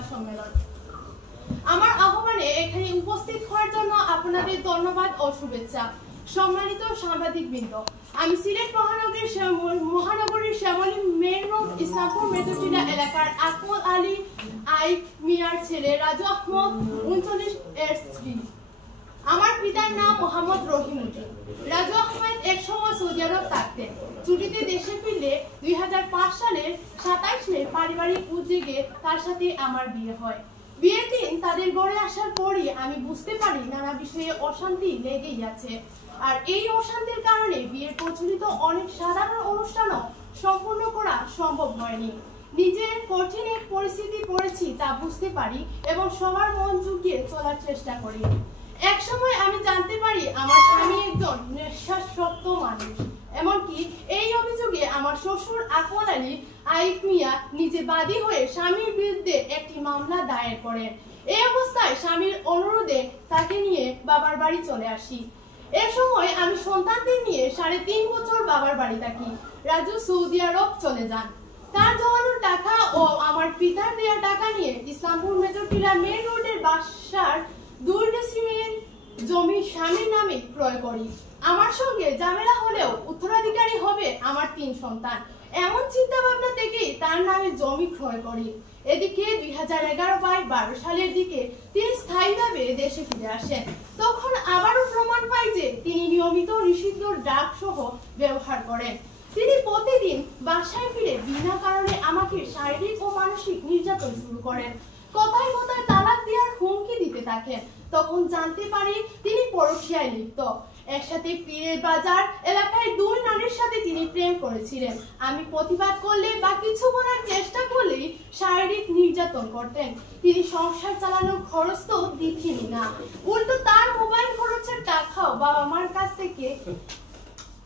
সংবাদ সম্মেলন। আমার আহ্বানে এখানে উপস্থিত হওয়ার জন্য আপনাদের ধন্যবাদ ও শুভেচ্ছা। সম্মানিত সাংবাদিকবৃন্দ, আমি সিলেট মহানগরীর শ্যামলী মেইন রোড ইসলামপুর মেজরটিলা এলাকার আকমল আলী আইক মিয়ার ছেলে রাজু আহমদ 39 এর স্ত্রী। আমার পিতার নাম মোহাম্মদ রহিমউদ্দিন। রাজু আহমেদ এক সময় সৌদি আরব থাকতেন। ছুটিতে দেশে ফিরলে 2005 সালের 27 মে পারিবারিক উদ্যোগে তার সাথে আমার বিয়ে হয়। বিয়ের দিন তাদের ঘরে আসার পরই আমি বুঝতে পারি নানা বিষয়ে অশান্তি লেগেই আছে। আর এই অশান্তির কারণে বিয়ের প্রচলিত অনেক সাধারণ অনুষ্ঠানও সম্পূর্ণ করা সম্ভব হয়নি। নিজের কঠিন এক পরিস্থিতি পড়েছি তা বুঝতে পারি এবং সবার মন জুগিয়ে চলার চেষ্টা করি। এক সময় আমি জানতে পারি আমার স্বামী একজন নেশাসক্ত মানুষ। এমনকি এই অভিযোগে আমার শ্বশুর আকমল আলী আইক মিয়া নিজে বাদী হয়ে স্বামীর বিরুদ্ধে একটি মামলা দায়ের করেন। এই অবস্থায় স্বামীর অনুরোধে তাকে নিয়ে বাবার বাড়ি চলে আসি। এ সময় আমি সন্তানদের নিয়ে 3.5 বছর বাবার বাড়ি থাকি। রাজু সৌদি আরব চলে যান। তার জমানোর টাকা ও আমার পিতার দেওয়া টাকা নিয়ে ইসলামপুর মেজরটিলা মেইন রোডের বাসার 2 ডেসিমিল জমি স্বামীর নামে ক্রয় করি। আমার সঙ্গে ঝামেলা হলেও উত্তরাধিকারী হবে আমার 3 সন্তান, এমন চিন্তা ভাবনা থেকেই তার নামে জমি ক্রয় করি। এদিকে 2011-12 সালের দিকে তিনি স্থায়ীভাবে দেশে ফিরে আসেন। তখন আবারও প্রমাণ পাই যে তিনি নিয়মিত নিষিদ্ধ ড্রাগ সহ ব্যবহার করেন। তিনি প্রতিদিন বাসায় ফিরে বিনা কারণে আমাকে শারীরিক ও মানসিক নির্যাতন শুরু করেন। কথায় কথায় তালাক দেওয়ার হুমকি দিতে থাকেন। তখন জানতে পারি তিনি পরকীয়ায় লিপ্ত। একসাথে পীরের বাজার এলাকায় 2 নারীর সাথে তিনি প্রেম করেছিলেন। আমি প্রতিবাদ করলে বা কিছু বলার চেষ্টা করলেই শারীরিক নির্যাতন করতেন। তিনি সংসার চালানোর খরচ তো দিতেনই না, উল্টো তার মোবাইল খরচের টাকাও বাবা মার কাছ থেকে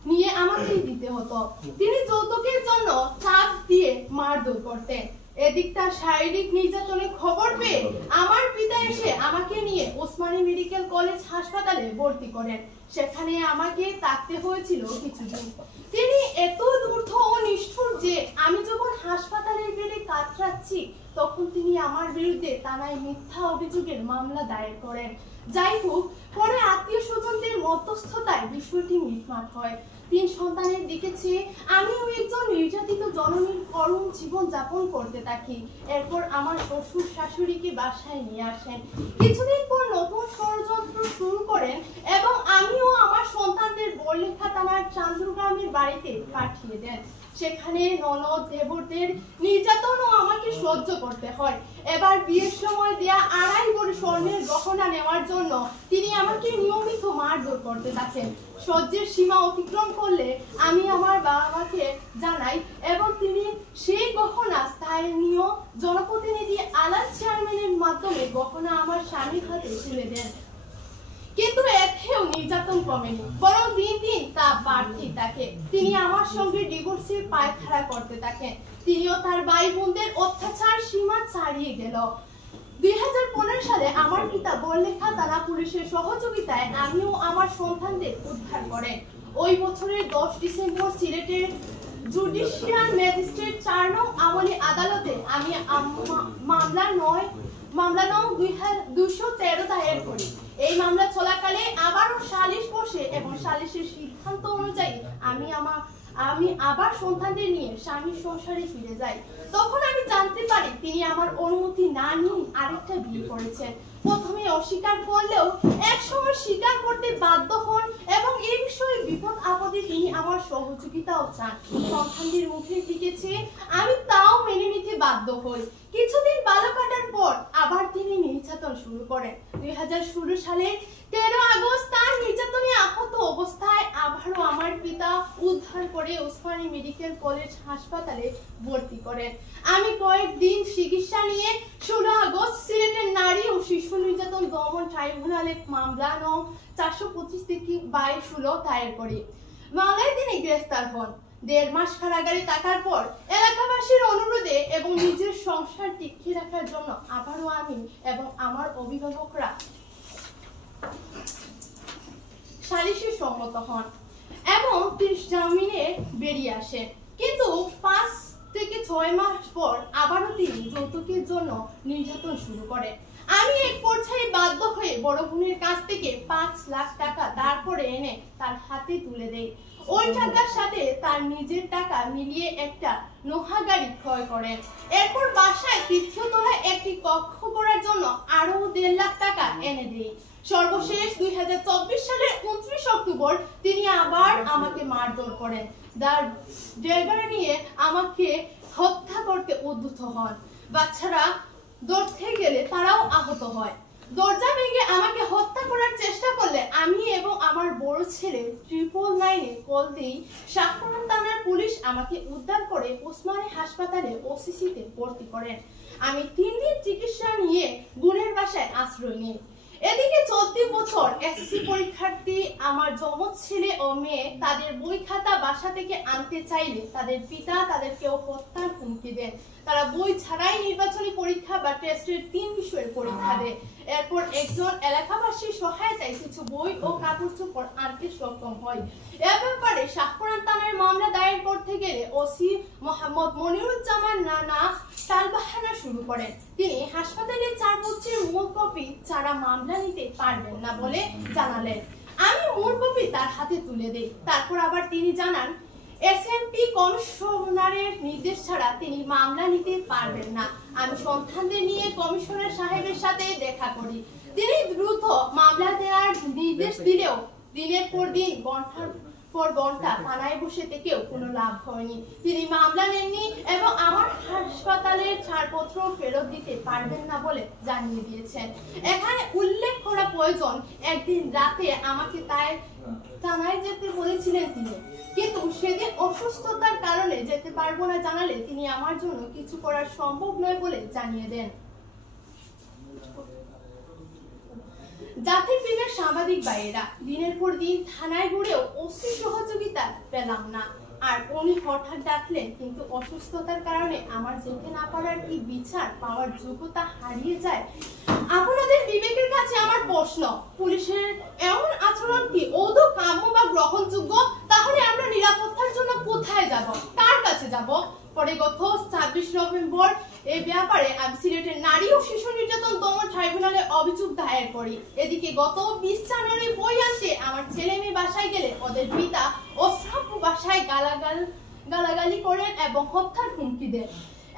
নিয়ে আমাকেই দিতে হতো। তিনি যৌতুকের জন্য চাপ দিয়ে মারধর করতেন। এদিক তার শারীরিক নির্যাতনের খবর পেয়ে আমার পিতা এসে আমাকে নিয়ে ওসমানী মেডিকেল কলেজ হাসপাতালে ভর্তি করেন। সেখানে আমাকে থাকতে হয়েছিল কিছুদিন। তিনি এত ধূর্ত ও নিষ্ঠুর যে আমি যখন হাসপাতালের বেডে কাতরাচ্ছি তখন তিনি আমার বিরুদ্ধে থানায় মিথ্যা অভিযোগের মামলা দায়ের করেন। যাই হোক, পরে আত্মীয় স্বজনদের মধ্যস্থতায় বিষয়টি মিটমাট হয়। 3 সন্তানের দিকে চেয়ে আমিও একজন নির্যাতিত জননীর করুণ জীবন যাপন করতে থাকি। এরপর আমার শ্বশুর শাশুড়িকে বাসায় নিয়ে আসেন। কিছুদিন পর নতুন ষড়যন্ত্র শুরু করেন এবং আমিও আমার সন্তানদের বড়লেখা থানার চান্দুরগ্রামের বাড়িতে পাঠিয়ে দেন। সেখানে ননদ দেবরদের নির্যাতনও আমাকে সহ্য করতে হয়। এবার বিয়ের সময় দেয়া 2.5 ভরি স্বর্ণের গহনা নেওয়ার জন্য তিনি আমাকে নিয়মিত মারধর করতে থাকেন। সহ্যের সীমা অতিক্রম করলে আমি আমার বাবা মাকে জানাই এবং তিনি সেই গহনা স্থানীয় জনপ্রতিনিধি আলাদ চেয়ারম্যানের মাধ্যমে গহনা আমার স্বামীর হাতে তুলে দেন। কিন্তু এতেও নির্যাতন কমেনি, বরং দিন দিন তা বাড়তেই থাকে। তিনি আমার সঙ্গে ডিভোর্সের পায়খানা করতে থাকেন। তিনিও তার ভাই বোনদের অত্যাচার সীমা ছাড়িয়ে গেল। 2015 সালে আমার পিতা বড়লেখা থানা পুলিশের সহযোগিতায় আমিও আমার সন্তানদের উদ্ধার করেন। ওই বছরের 10 ডিসেম্বর সিলেটের জুডিশিয়াল ম্যাজিস্ট্রেট 4 নং আমলি আদালতে আমি মামলা নং 213 দায়ের করি। এই মামলা চলাকালে আবারও সালিশ বসে এবং সালিশের সিদ্ধান্ত অনুযায়ী আমি আবার সন্তানদের নিয়ে স্বামীর সংসারে ফিরে যাই। তখন আমি জানতে পারি তিনি আমার অনুমতি না নিয়ে আরেকটা বিয়ে করেছেন। প্রথমে অস্বীকার করলেও একসময় স্বীকার করতে বাধ্য হন এবং এই বিষয়ে বিপদ আপদে তিনি আমার সহযোগিতাও চান। সন্তানদের মুখের দিকে চেয়ে আমি তাও মেনে নিতে বাধ্য হই। কিছুদিন ভালো কাটার পর আবার তিনি নির্যাতন শুরু করেন। 2016 সালে 13 আগস্ট তার নির্যাতনে আহত অবস্থায় আবারও আমার পিতা উদ্ধার করে ওসমানী মেডিকেল কলেজ হাসপাতালে ভর্তি করেন। আমি কয়েকদিন চিকিৎসা নিয়ে 16 আগস্ট সিলেটের নারী ও শিশু নির্যাতন দমন ট্রাইব্যুনালে মামলা নং 425/16 দায়ের করি। মামলায় তিনি গ্রেফতার হন। 1.5 মাস কারাগারে থাকার পর এলাকাবাসীর অনুরোধে এবং নিজের সংসার টিকিয়ে রাখার জন্য আবারও আমি এবং আমার অভিভাবকরা সালিশে সম্মত হন এবং তিনি জামিনে বেরিয়ে আসেন। কিন্তু থেকে 6 মাস পর আবারও তিনি যৌতুকের জন্য নির্যাতন শুরু করেন। আমি এক পর্যায়ে বাধ্য হয়ে বড় বোনের কাছ থেকে 5 লাখ টাকা ধার করে এনে তার হাতে তুলে দেই। ওই টাকার সাথে তার নিজের টাকা মিলিয়ে একটা নোহা গাড়ি ক্রয় করেন। এরপর বাসায় তৃতীয় তলায় একটি কক্ষ করার জন্য আরো 1.5 লাখ টাকা এনে দেই। সর্বশেষ 2024 সালের 29 অক্টোবর তিনি আবার আমাকে মারধর করেন। ড্রাইভারে নিয়ে আমাকে হত্যা করতে উদ্যত হন। বাচ্চারা দৌড়তে গেলে তারাও আহত হয়। দরজা ভেঙে আমাকে হত্যা করার চেষ্টা করলে আমি এবং আমার বড় ছেলে 999-এ কল দিই। শাহপুর থানার পুলিশ আমাকে উদ্ধার করে ওসমানী হাসপাতালে ওসিসিতে ভর্তি করেন। আমি 3 দিন চিকিৎসা নিয়ে বোনের বাসায় আশ্রয় নিই। এদিকে চলতি বছর এসএসসি পরীক্ষার্থী আমার যমজ ছেলে ও মেয়ে তাদের বই খাতা বাসা থেকে আনতে চাইলে তাদের পিতা তাদেরকে হত্যার হুমকি দেন। তারা বই ছাড়াই নির্বাচনী পরীক্ষা বা টেস্টের 3 বিষয়ের পরীক্ষা দেয়। এরপর একজন এলাকাবাসীর সহায়তায় কিছু বই ও কাগজপত্র আনতে সক্ষম হয়। এ ব্যাপারে শাহপুর থানায় মামলা দায়ের করতে গেলে ওসি মোহাম্মদ মনিরুজ্জামান নানা টালবাহানা শুরু করেন। তিনি হাসপাতালে 4 বছরের মূল কপি ছাড়া মামলা নিতে পারবেন না বলে জানালেন। আমি মূল কপি তার হাতে তুলে দেই। তারপর আবার তিনি জানান এসএমপি কমিশনারের নির্দেশ ছাড়া তিনি মামলা নিতে পারবেন না। আমি সন্তানদের নিয়ে কমিশনার সাহেবের সাথে দেখা করি। তিনি দ্রুত মামলা দেওয়ার নির্দেশ দিলেও দিনের পর দিন ঘন্টার পর ঘন্টা থানায় বসে থেকেও কোনো লাভ হয়নি। তিনি মামলা নেননি এবং আমার হাসপাতালের ছাড়পত্র ফেরত দিতে পারবেন না বলে জানিয়ে দিয়েছেন। এখানে উল্লেখ করা প্রয়োজন, একদিন রাতে আমাকে থানায় যেতে বলেছিলেন তিনি, কিন্তু সেদিন অসুস্থতার কারণে যেতে পারবো না জানালে তিনি আমার জন্য কিছু করা সম্ভব নয় বলে জানিয়ে দেন। জাতির প্রেমের সাংবাদিক ভাইয়েরা, দিনের পর দিন থানায় ঘুরেও ওসি সহযোগিতা পেলাম না। আর উনি হঠাৎ ডাকলেন, কিন্তু অসুস্থতার কারণে আমার যেতে না পারার কি বিচার পাওয়ার যোগ্যতা হারিয়ে যায়? আপনাদের বিবেকের কাছে আমার প্রশ্ন, পুলিশের এমন আচরণ কি আদৌ কাম্য বা গ্রহণযোগ্য? তাহলে আমরা নিরাপত্তার জন্য কোথায় যাব, কার কাছে যাব? পরে গত 26 নভেম্বর এই ব্যাপারে আমি সিলেটের নারী ও শিশু নির্যাতন দমন ট্রাইব্যুনালে অভিযোগ দায়ের করি। এদিকে গত 20 জানুয়ারি বই আনতে আমার ছেলে মেয়ে বাসায় গেলে ওদের পিতা অশ্রাব্য ভাষায় গালাগালি করেন এবং হত্যার হুমকি দেন।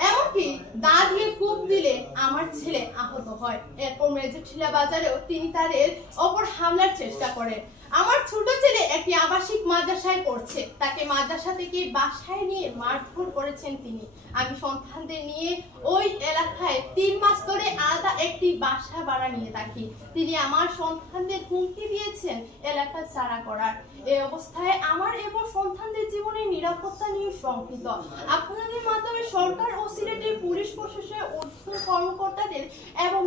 এমনকি দা দিয়ে কূপ দিলে আমার ছেলে আহত হয়। এরপর মেজেঠিলা বাজারেও তিনি তাদের ওপর হামলার চেষ্টা করেন। আমার ছোট ছেলে একটি আবাসিক মাদ্রাসায় পড়ছে, তাকে মাদ্রাসা থেকে বাসায় নিয়ে মারধর করেছেন তিনি। আমি সন্তানদের নিয়ে ওই এলাকায় 3 মাস ধরে আলাদা একটি বাসা ভাড়া নিয়ে থাকি। তিনি আমার সন্তানদের হুমকি দিয়েছেন এলাকা ছাড়া করার। এই অবস্থায় আমার এবং সন্তানদের জীবনের নিরাপত্তা নিয়ে শঙ্কিত। আপনাদের মাধ্যমে সরকার ও সিলেটের পুলিশ প্রশাসনের ঊর্ধ্ব কর্মকর্তাদের এবং